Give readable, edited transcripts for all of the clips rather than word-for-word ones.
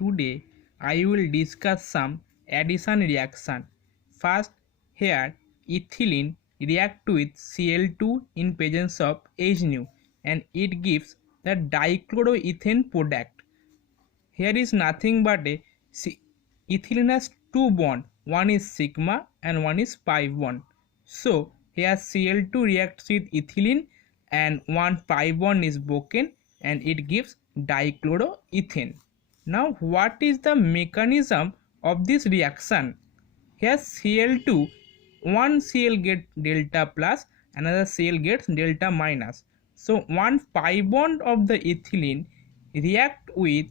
Today I will discuss some addition reaction. First, here ethylene react with Cl2 in presence of Hnu and it gives the dichloroethane product. Here is nothing but ethylene has two bonds, one is sigma and one is pi bond. So here Cl2 reacts with ethylene and one pi bond is broken and it gives dichloroethane. Now what is the mechanism of this reaction? Here Cl2, one Cl gets delta plus, another Cl gets delta minus. So one pi bond of the ethylene react with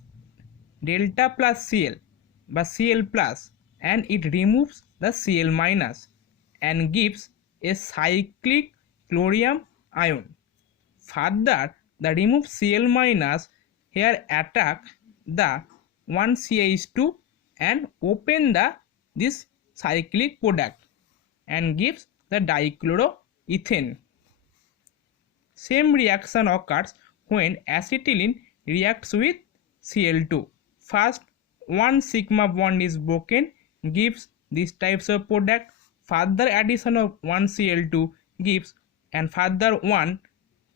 delta plus Cl by Cl plus and it removes the Cl minus and gives a cyclic chlorine ion. Further, the removed Cl minus here attack the 1CH2 and open this cyclic product and gives the dichloroethane. Same reaction occurs when acetylene reacts with Cl2. First, one sigma bond is broken, gives these types of product. Further addition of one Cl2 gives, and further one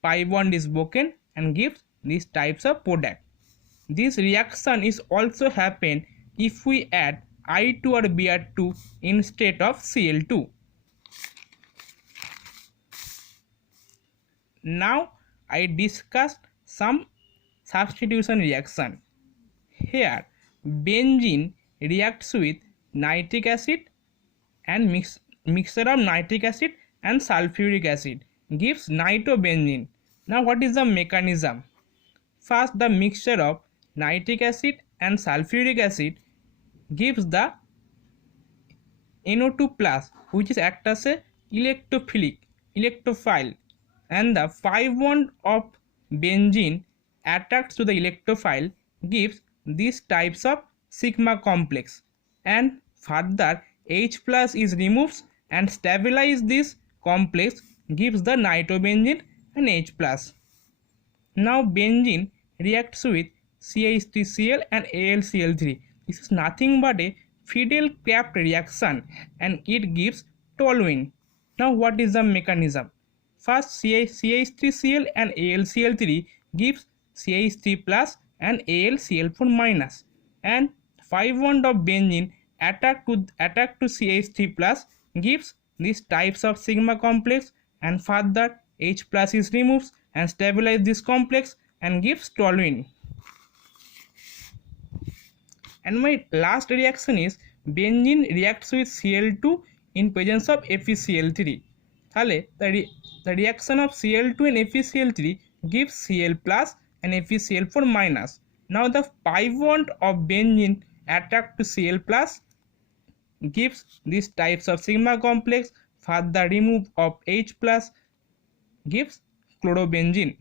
pi bond is broken and gives these types of product. This reaction is also happen if we add I2 or Br2 instead of Cl2. Now I discussed some substitution reaction. Here benzene reacts with nitric acid and mixture of nitric acid and sulfuric acid gives nitrobenzene. Now what is the mechanism? First, the mixture of nitric acid and sulfuric acid gives the NO2 plus, which is act as a electrophile, and the pi bond of benzene attacks to the electrophile gives these types of sigma complex, and further H plus is removed and stabilize this complex gives the nitrobenzene and H plus. Now benzene reacts with CH3Cl and AlCl3. This is nothing but a Friedel-Crafts reaction and it gives toluene. Now what is the mechanism? First, CH3Cl and AlCl3 gives CH3 plus and AlCl4 minus, and pi bond of benzene attack to CH3 plus gives these types of sigma complex, and further H plus is removed and stabilize this complex and gives toluene. And my last reaction is benzene reacts with Cl2 in presence of FeCl3. The reaction of Cl2 and FeCl3 gives Cl plus and FeCl4 minus. Now the pi bond of benzene attack to Cl plus gives these types of sigma complex. Further remove of H plus gives chlorobenzene.